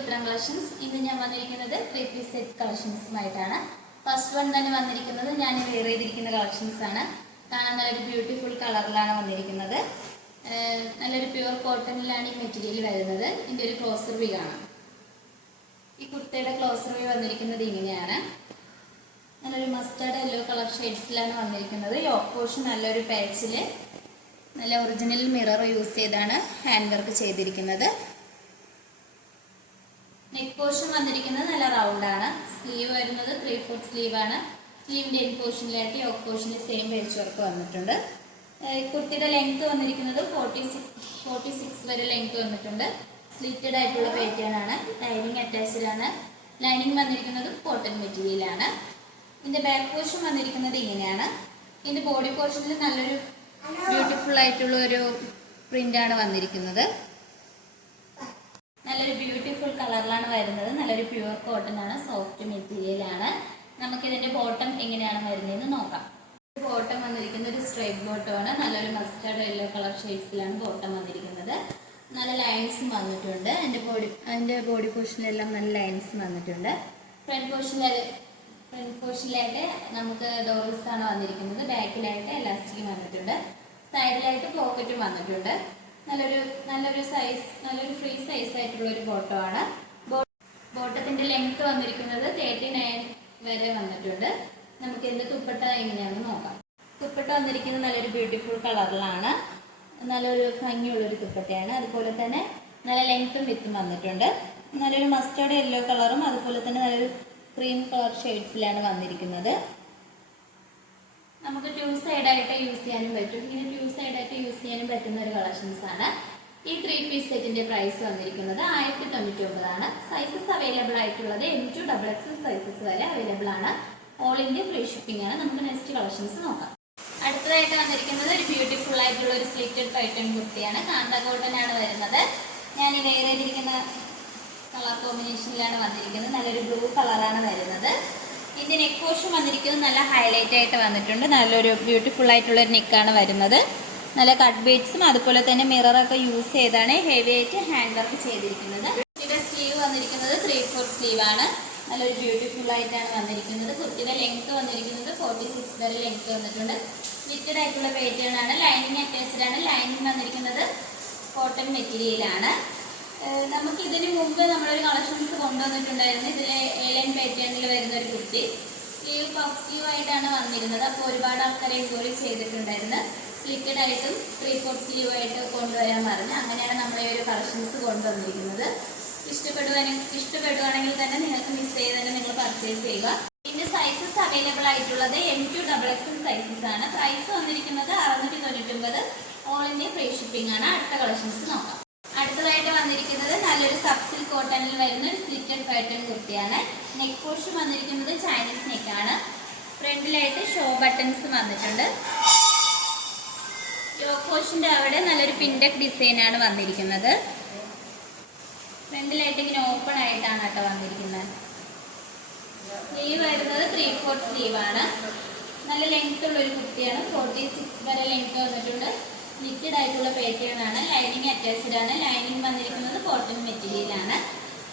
Vikram collections. ഇന്ന് ഞാൻ വന്നിരിക്കുന്നത് 3-piece സെറ്റ് കളക്ഷൻസുമായിട്ടാണ്. ഫസ്റ്റ് വൺ തന്നെ വന്നിരിക്കുന്നത് ഞാൻ വെയർ ചെയ്തിരിക്കുന്ന കളക്ഷൻസ് ആണ്. കാണാൻ നല്ലൊരു ബ്യൂട്ടിഫുൾ കളറിലാണ് വന്നിരിക്കുന്നത്. നല്ലൊരു പ്യുവർ കോട്ടണിലാണ് ഈ മെറ്റീരിയൽ വരുന്നത്. ഇതിൻ്റെ ഒരു ക്ലോസർ വ്യൂ കാണാം. ഈ കുർത്തയുടെ ക്ലോസർ വ്യൂ വന്നിരിക്കുന്നത് ഇങ്ങനെയാണ്. നല്ലൊരു മസ്റ്റാർഡ് യെല്ലോ കളർ ഷെയ്ഡ്സിലാണ് വന്നിരിക്കുന്നത്. യോക്ക് പോർഷൻ നല്ലൊരു പാച്ചിൽ നല്ല ഒറിജിനൽ മിറർ യൂസ് ചെയ്താണ് ഹാൻഡ് വർക്ക് ചെയ്തിരിക്കുന്നത്. നെക്ക് പോർഷൻ വന്നിരിക്കുന്നത് നല്ല റൗണ്ട് ആണ്. സ്ലീവ് വരുന്നത് 3/4 സ്ലീവ് ആണ്. സ്ലീവിന്റെ എൻഡ് പോർഷനിലായിട്ട് യോക്ക് പോർഷനിൽ സെയിം വെച്ച് വർക്ക് വന്നിട്ടുണ്ട്. കുർത്തിയുടെ ലെങ്ത് വന്നിരിക്കുന്നത് 46 വരെ ലെങ്ത് വന്നിട്ടുണ്ട്. സ്ലിറ്റഡ് ആയിട്ടുള്ള പാറ്റേൺ ആണ്. ലൈനിങ് അറ്റാച്ച്ഡ് ആണ്. ലൈനിങ് വന്നിരിക്കുന്നത് കോട്ടൺ മെറ്റീരിയൽ ആണ്. ഇതിന്റെ ബാക്ക് പോർഷൻ വന്നിരിക്കുന്നത് ഇങ്ങനെയാണ്. ഇതിന്റെ ബോഡി പോർഷനിൽ നല്ലൊരു ബ്യൂട്ടിഫുൾ ആയിട്ടുള്ള ഒരു പ്രിന്റ് ആണ് വന്നിരിക്കുന്നത്. നല്ലൊരു ബ്യൂട്ടിഫുൾ കളറിലാണ് വരുന്നത്. നല്ലൊരു പ്യുവർ കോട്ടൺ ആണ്. സോഫ്റ്റ് മെറ്റീരിയൽ ആണ്. നമുക്ക് ഇതിന്റെ ബോട്ടം എങ്ങനെയാണ് വരുന്നതെന്ന് നോക്കാം. ബോട്ടം വന്നിരിക്കുന്നത് ഒരു സ്ട്രൈപ്പ് ബോട്ടം ആണ്. നല്ലൊരു മസ്റ്റാർഡ് യെല്ലോ കളർ ഷെയ്ഡ്സിലാണ് ബോട്ടം വന്നിരിക്കുന്നത്. നല്ല ലൈൻസും വന്നിട്ടുണ്ട്. അതിന്റെ ബോഡി പോർഷനിലെല്ലാം നല്ല ലൈൻസും വന്നിട്ടുണ്ട്. ഫ്രണ്ട് പോർഷനിലായിട്ട് നമുക്ക് ഡോറീസ് ആണ് വന്നിരിക്കുന്നത്. ബാക്കിലായിട്ട് എലാസ്റ്റിക് വന്നിട്ടുണ്ട്. സൈഡിലായിട്ട് പോക്കറ്റും വന്നിട്ടുണ്ട്. നല്ലൊരു ഫ്രീ സൈസ് ആയിട്ടുള്ള ഒരു ബോട്ടം ആണ്. ബോട്ടത്തിന്റെ ലെങ്ത് വന്നിരിക്കുന്നത് 39 വരെ വന്നിട്ടുണ്ട്. നമുക്ക് ഇതിന്റെ തുപ്പട്ട എങ്ങനെയാണെന്ന് നോക്കാം. തുപ്പട്ട വന്നിരിക്കുന്നത് നല്ലൊരു ബ്യൂട്ടിഫുൾ കളറിലാണ്. നല്ലൊരു ഭംഗിയുള്ളൊരു തുപ്പട്ടയാണ്. അതുപോലെ തന്നെ നല്ല ലെങ്ത്തും വിത്തും വന്നിട്ടുണ്ട്. നല്ലൊരു മസ്റ്റാർഡ് യെല്ലോ കളറും അതുപോലെ തന്നെ നല്ലൊരു ക്രീം കളർ ഷെയ്ഡ്സിലാണ് വന്നിരിക്കുന്നത്. നമുക്ക് 2 സൈഡായിട്ട് യൂസ് ചെയ്യാനും പറ്റും. ഇങ്ങനെ 2 സൈഡായിട്ട് യൂസ് ചെയ്യാനും പറ്റുന്ന ഒരു കളക്ഷൻസ് ആണ്. ഈ 3-piece സെറ്റിന്റെ പ്രൈസ് വന്നിരിക്കുന്നത് 1099 ആണ്. സൈസസ് അവൈലബിൾ ആയിട്ടുള്ളത് M2 XXL സൈസസ് വരെ അവൈലബിൾ ആണ്. ഓൾ ഇന്ത്യ ഫ്രീ ഷിപ്പിംഗ് ആണ്. നമുക്ക് നെക്സ്റ്റ് കളക്ഷൻസ് നോക്കാം. അടുത്തതായിട്ട് വന്നിരിക്കുന്നത് ഒരു ബ്യൂട്ടിഫുൾ ആയിട്ടുള്ള ഒരു സ്ലിറ്റഡ് പാറ്റേൺ കുർത്തിയാണ്. കാന്ത കോട്ടൺ ആണ് വരുന്നത്. ഞാൻ ഈ വെയർ ചെയ്തിരിക്കുന്ന കളർ കോമ്പിനേഷനിലാണ് വന്നിരിക്കുന്നത്. നല്ലൊരു ബ്ലൂ കളറാണ് വരുന്നത്. ഇതിന്റെ നെക്ക് പോർഷൻ വന്നിരിക്കുന്നത് നല്ല ഹൈലൈറ്റ് ആയിട്ട് വന്നിട്ടുണ്ട്. നല്ലൊരു ബ്യൂട്ടിഫുൾ ആയിട്ടുള്ള ഒരു നെക്കാണ് വരുന്നത്. നല്ല കട്ട് ബീഡ്സും അതുപോലെ തന്നെ മിററൊക്കെ യൂസ് ചെയ്താണ് ഹെവി ആയിട്ട് ഹാൻഡ് വർക്ക് ചെയ്തിരിക്കുന്നത്. കുർത്തിയുടെ സ്ലീവ് വന്നിരിക്കുന്നത് 3/4 സ്ലീവ് ആണ്. നല്ലൊരു ബ്യൂട്ടിഫുൾ ആയിട്ടാണ് വന്നിരിക്കുന്നത്. കുർത്തിയുടെ ലെങ്ത് വന്നിരിക്കുന്നത് 46 വരെ ലെങ്ത് വന്നിട്ടുണ്ട്. സ്ലിറ്റഡ് ആയിട്ടുള്ള പാറ്റേൺ ആണ്. ലൈനിങ് അറ്റാച്ച്ഡ് ആണ്. ലൈനിങ് വന്നിരിക്കുന്നത് കോട്ടൺ മെറ്റീരിയൽ ആണ്. നമുക്ക് ഇതിന് മുമ്പ് നമ്മളൊരു കളക്ഷൻസ് കൊണ്ടുവന്നിട്ടുണ്ടായിരുന്നു. ഇതിൽ A-line പാറ്റേണിൽ വരുന്ന ഒരു കുർത്തി. സ്ലീവ് പഫ് സ്ലീവ് ആയിട്ടാണ് വന്നിരുന്നത്. അപ്പോൾ ഒരുപാട് ആൾക്കാരെ എൻക്വയറി ചെയ്തിട്ടുണ്ടായിരുന്നു. സ്ലിറ്റഡ് ആയിട്ടും 3/4 സ്ലീവ് ആയിട്ട് കൊണ്ടുവരാൻ പറഞ്ഞു. അങ്ങനെയാണ് നമ്മൾ ഈ ഒരു കളക്ഷൻസ് കൊണ്ടുവന്നിരിക്കുന്നത്. ഇഷ്ടപ്പെടുവാണെങ്കിൽ തന്നെ നിങ്ങൾക്ക് മിസ് ചെയ്ത് തന്നെ നിങ്ങൾ പർച്ചേസ് ചെയ്യുക. ഇതിന്റെ സൈസസ് അവൈലബിൾ ആയിട്ടുള്ളത് M2 XXL സൈസസ് ആണ്. പ്രൈസ് വന്നിരിക്കുന്നത് 699. ഓൾ ഇന്ത്യ ഫ്രീ ഷിപ്പിംഗ് ആണ്. അടുത്ത കളക്ഷൻസ് നോക്കാം. അടുത്തതായിട്ട് വന്നിരിക്കുന്നത് നല്ലൊരു സബ്സിൽ കോട്ടണിൽ വരുന്ന ഒരു സ്ലിറ്റഡ് പാറ്റേൺ കുർത്തിയാണ്. നെക്ക് പോർഷൻ വന്നിരിക്കുന്നത് ചൈനീസ് നെക്കാണ്. ഫ്രണ്ടിലായിട്ട് ഷോ ബട്ടൺസ് വന്നിട്ടുണ്ട്. യോക്ക് പോർഷന്റെ അവിടെ നല്ലൊരു പിൻഡക് ഡിസൈൻ ആണ് വന്നിരിക്കുന്നത്. ഫ്രണ്ടിലായിട്ട് ഇങ്ങനെ ഓപ്പൺ ആയിട്ടാണ് കേട്ടോ വന്നിരിക്കുന്നത്. സ്ലീവ് വരുന്നത് 3/4 സ്ലീവ് ആണ്. നല്ല ലെങ്ത് ഉള്ള ഒരു കുർത്തിയാണ്. 46 വരെ ലെങ്ത് വന്നിട്ടുണ്ട്. സ്ലിറ്റഡ് ആയിട്ടുള്ള പാറ്റേൺ ആണ്. ലൈനിങ് അറ്റാച്ച്ഡ് ആണ്. ലൈനിങ് വന്നിരിക്കുന്നത് കോട്ടൺ മെറ്റീരിയൽ ആണ്.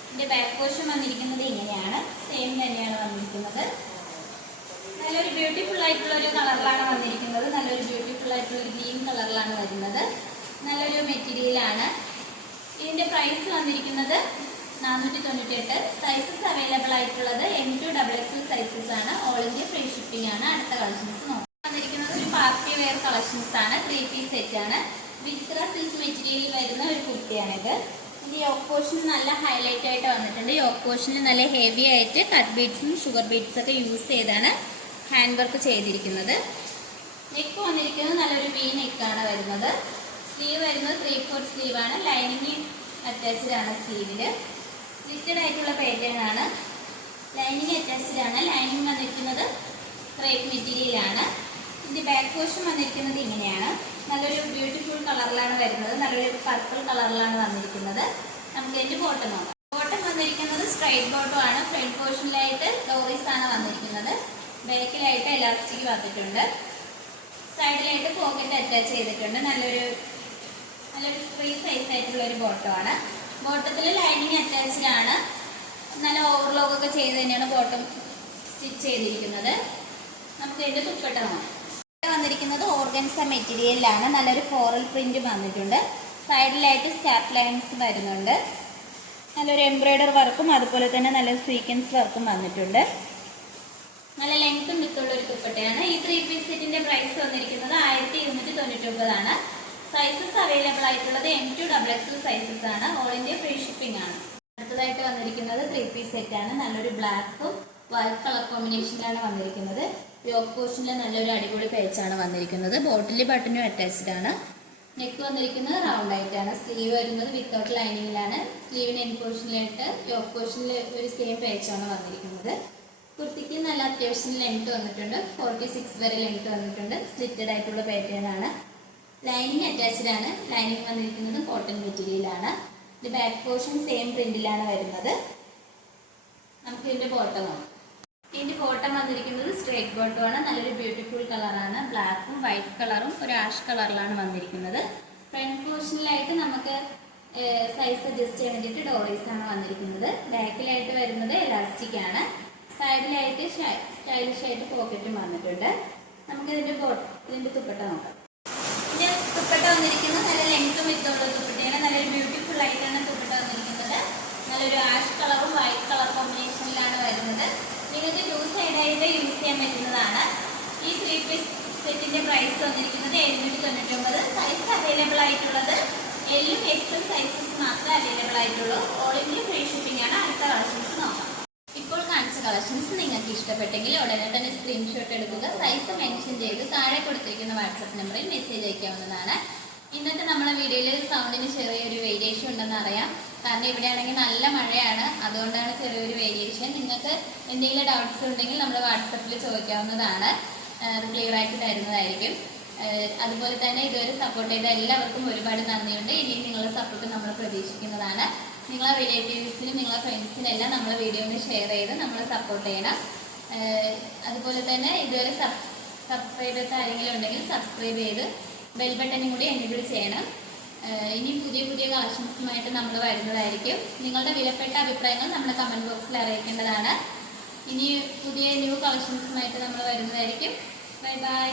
ഇതിന്റെ ബാക്ക് പോർഷൻ വന്നിരിക്കുന്നത് ഇങ്ങനെയാണ്. സെയിം തന്നെയാണ് വന്നിരിക്കുന്നത്. നല്ലൊരു ബ്യൂട്ടിഫുൾ ആയിട്ടുള്ള ഒരു കളറിലാണ് വന്നിരിക്കുന്നത്. നല്ലൊരു ബ്യൂട്ടിഫുൾ ആയിട്ടുള്ള ഒരു ഗ്രീൻ കളറിലാണ് വരുന്നത്. നല്ലൊരു മെറ്റീരിയൽ ആണ്. ഇതിന്റെ പ്രൈസ് വന്നിരിക്കുന്നത് 498. സൈസസ് അവൈലബിൾ ആയിട്ടുള്ളത് M2 XXL സൈസസ് ആണ്. ഓൾ ഇന്ത്യ ഫ്രീ ഷിപ്പിംഗ് ആണ്. അടുത്ത കളക്ഷൻസ് നോക്കാം. വന്നിരിക്കുന്നത് ഒരു പാർട്ടി വെയർ കളക്ഷൻസ് ആണ്. 3-piece സെറ്റ് ആണ്. വിത്ര സിൽക്ക് മെറ്റീരിയലിൽ വരുന്ന ഒരു കുർത്തിയാണിത്. ഇതിന്റെ യോക്ക് പോർഷൻ നല്ല ഹൈലൈറ്റ് ആയിട്ട് വന്നിട്ടുണ്ട്. യോക്ക് പോർഷനിൽ നല്ല ഹെവി ആയിട്ട് കട്ട് ബീഡ്സും ഷുഗർ ബീഡ്സ് ഒക്കെ യൂസ് ചെയ്താണ് ഹാൻഡ് വർക്ക് ചെയ്തിരിക്കുന്നത്. നെക്ക് വന്നിരിക്കുന്നത് നല്ലൊരു വി നെക്കാണ് വരുന്നത്. സ്ലീവ് വരുന്നത് 3/4 സ്ലീവ് ആണ്. ലൈനിങ് അറ്റാച്ച്ഡ് ആണ്. സ്ലീവില് സ്ലിറ്റഡ് ആയിട്ടുള്ള പാറ്റേൺ ആണ്. ലൈനിങ് അറ്റാച്ച്ഡ് ആണ്. ലൈനിങ് വന്നിരിക്കുന്നത് ക്രേപ്പ് മെറ്റീരിയൽ ആണ്. ഇതിന്റെ ബാക്ക് പോർഷൻ വന്നിരിക്കുന്നത് ഇങ്ങനെയാണ്. നല്ലൊരു ബ്യൂട്ടിഫുൾ കളറിലാണ് വരുന്നത്. നല്ലൊരു പർപ്പിൾ കളറിലാണ് വന്നിരിക്കുന്നത്. നമുക്ക് ഇതിന്റെ ബോട്ടം നോക്കാം. ബോട്ടം വന്നിരിക്കുന്നത് സ്ട്രൈറ്റ് ബോട്ടം ആണ്. ഫ്രണ്ട് പോർഷനിലായിട്ട് ഡോറീസ് ആണ് വന്നിരിക്കുന്നത്. ബാക്കിലായിട്ട് എലാസ്റ്റിക് വന്നിട്ടുണ്ട്. സൈഡിലായിട്ട് പോക്കറ്റ് അറ്റാച്ച് ചെയ്തിട്ടുണ്ട്. നല്ലൊരു ഫ്രീ സൈസ് ആയിട്ടുള്ള ഒരു ബോട്ടമാണ്. ബോട്ടത്തിൽ ലൈനിങ് അറ്റാച്ച്ഡ് ആണ്. നല്ല ഓവർലോക്ക് ഒക്കെ ചെയ്ത് തന്നെയാണ് ബോട്ടം സ്റ്റിച്ച് ചെയ്തിരിക്കുന്നത്. നമുക്ക് ഇതിൻ്റെ ദുപ്പട്ട നോക്കാം. വന്നിരിക്കുന്നത് ഓർഗൻസ മെറ്റീരിയലിലാണ്. നല്ലൊരു ഫ്ലോറൽ പ്രിന്റ് വന്നിട്ടുണ്ട്. സൈഡിലായിട്ട് സ്കാപ്പ് ലൈൻസ് വരുന്നുണ്ട്. നല്ലൊരു എംബ്രോയിഡറി വർക്കും അതുപോലെ തന്നെ നല്ലൊരു സീക്വൻസ് വർക്കും വന്നിട്ടുണ്ട്. നല്ല ലെങ്ത്തും വിത്തുള്ള ഒരു ദുപ്പട്ടയാണ്. ഈ 3 പീസ് സെറ്റിന്റെ പ്രൈസ് വന്നിരിക്കുന്നത് 1299 ആണ്. സൈസസ് അവൈലബിൾ ആയിട്ടുള്ളത് M2XXL സൈസസ് ആണ്. ഓൾ ഇന്ത്യ ഫ്രീ ഷിപ്പിംഗ് ആണ്. അടുത്തതായിട്ട് വന്നിരിക്കുന്നത് 3 പീസ് സെറ്റ് ആണ്. നല്ലൊരു ബ്ലാക്കും വൈറ്റ് കളർ കോമ്പിനേഷനിലാണ് വന്നിരിക്കുന്നത്. യോക്ക് പോർഷനിൽ നല്ലൊരു അടിപൊളി പേച്ചാണ് വന്നിരിക്കുന്നത്. ബോട്ടിൽ ബട്ടനും അറ്റാച്ച്ഡ് ആണ്. നെക്ക് വന്നിരിക്കുന്നത് റൗണ്ട് ആയിട്ടാണ്. സ്ലീവ് വരുന്നത് വിത്തൗട്ട് ലൈനിങ്ങിലാണ്. സ്ലീവിന് എൻ പോർഷനിലായിട്ട് യോക്ക് പോർഷനിൽ ഒരു സെയിം പേച്ചാണ് വന്നിരിക്കുന്നത്. കുർത്തിക്ക് നല്ല അത്യാവശ്യം ലെങ്ത് വന്നിട്ടുണ്ട്. 46 വരെ ലെങ്ത് വന്നിട്ടുണ്ട്. സ്ലിറ്റഡ് ആയിട്ടുള്ള പാറ്റേൺ ആണ്. ലൈനിങ് അറ്റാച്ച്ഡ് ആണ്. ലൈനിങ് വന്നിരിക്കുന്നത് കോട്ടൺ മെറ്റീരിയലാണ്. ഇത് ബാക്ക് പോർഷൻ സെയിം പ്രിന്റിലാണ് വരുന്നത്. നമുക്ക് ഇതിന്റെ ബോട്ടം നോക്കാം. ഇതിന്റെ ബോട്ടം വന്നിരിക്കുന്നത് സ്ട്രേറ്റ് ബോട്ടം ആണ്. നല്ലൊരു ബ്യൂട്ടിഫുൾ കളറാണ്. ബ്ലാക്കും വൈറ്റ് കളറും ഒരു ആഷ് കളറിലാണ് വന്നിരിക്കുന്നത്. ഫ്രണ്ട് പോർഷനിലായിട്ട് നമുക്ക് സൈസ് അഡ്ജസ്റ്റ് ചെയ്യാൻ വേണ്ടിയിട്ട് ഡോറീസ് ആണ് വന്നിരിക്കുന്നത്. ബാക്കിലായിട്ട് വരുന്നത് എലാസ്റ്റിക് ആണ്. സൈഡിലായിട്ട് സ്റ്റൈലിഷ് ആയിട്ട് പോക്കറ്റും വന്നിട്ടുണ്ട്. നമുക്ക് ഇതിന്റെ ദുപ്പട്ട നോക്കാം. ഇതിന്റെ ദുപ്പട്ട വന്നിരിക്കുന്നത് നല്ല ലെങ്ത്തും വിത്തുള്ള ദുപ്പട്ടയാണ്. നല്ലൊരു ബ്യൂട്ടിഫുൾ ആയിട്ടാണ് ദുപ്പട്ട വന്നിരിക്കുന്നത്. നല്ലൊരു ആഷ് കളറും വൈറ്റ് കളർ കോമ്പിനേഷനിലാണ് വരുന്നത്. നിങ്ങൾക്ക് 2 സൈഡായിട്ട് യൂസ് ചെയ്യാൻ പറ്റുന്നതാണ്. ഈ 3 പീസ് സെറ്റിന്റെ പ്രൈസ് വന്നിരിക്കുന്നത് 799. സൈസ് അവൈലബിൾ ആയിട്ടുള്ളത് L XL സൈസസ് മാത്രമേ അവൈലബിൾ ആയിട്ടുള്ളൂ. ഓൾ ഇന്ത്യ ഫ്രീ ഷിപ്പിംഗ് ആണ്. അടുത്ത കളക്ഷൻസ് നോക്കാം. ഇപ്പോൾ കാണിച്ച കളക്ഷൻസ് നിങ്ങൾക്ക് ഇഷ്ടപ്പെട്ടെങ്കിൽ ഉടനെ തന്നെ സ്ക്രീൻഷോട്ട് എടുക്കുക. സൈസ് മെൻഷൻ ചെയ്ത് താഴെ കൊടുത്തിരിക്കുന്ന വാട്സപ്പ് നമ്പറിൽ മെസ്സേജ് അയക്കാവുന്നതാണ്. ഇന്നത്തെ നമ്മളെ വീഡിയോയിൽ സൗണ്ടിന് ചെറിയൊരു വേരിയേഷൻ ഉണ്ടെന്ന് അറിയാം. കാരണം ഇവിടെയാണെങ്കിൽ നല്ല മഴയാണ്. അതുകൊണ്ടാണ് ചെറിയൊരു വേരിയേഷൻ. നിങ്ങൾക്ക് എന്തെങ്കിലും ഡൗട്ട്സ് ഉണ്ടെങ്കിൽ നമ്മൾ വാട്സപ്പിൽ ചോദിക്കാവുന്നതാണ്. അത് ക്ലിയർ ആക്കി തരുന്നതായിരിക്കും. അതുപോലെ തന്നെ ഇതുവരെ സപ്പോർട്ട് ചെയ്ത എല്ലാവർക്കും ഒരുപാട് നന്ദിയുണ്ട്. ഇനിയും നിങ്ങളുടെ സപ്പോർട്ട് നമ്മൾ പ്രതീക്ഷിക്കുന്നതാണ്. നിങ്ങളെ റിലേറ്റീവ്സിനും നിങ്ങളെ ഫ്രണ്ട്സിനും എല്ലാം നമ്മളെ വീഡിയോ ഒന്ന് ഷെയർ ചെയ്ത് നമ്മളെ സപ്പോർട്ട് ചെയ്യണം. അതുപോലെ തന്നെ ഇതുവരെ സബ്സ്ക്രൈബേഴ്സ് ആരെങ്കിലും ഉണ്ടെങ്കിൽ സബ്സ്ക്രൈബ് ചെയ്ത് ബെൽ ബട്ടനും കൂടി എനേബിൾ ചെയ്യണം. ഇനി പുതിയ പുതിയ കളക്ഷൻസുമായിട്ട് നമ്മൾ വരുന്നതായിരിക്കും. നിങ്ങളുടെ വിലപ്പെട്ട അഭിപ്രായങ്ങൾ നമ്മുടെ കമൻറ്റ് ബോക്സിൽ അറിയിക്കേണ്ടതാണ്. ഇനി പുതിയ ന്യൂ കളക്ഷൻസുമായിട്ട് നമ്മൾ വരുന്നതായിരിക്കും. Bye bye.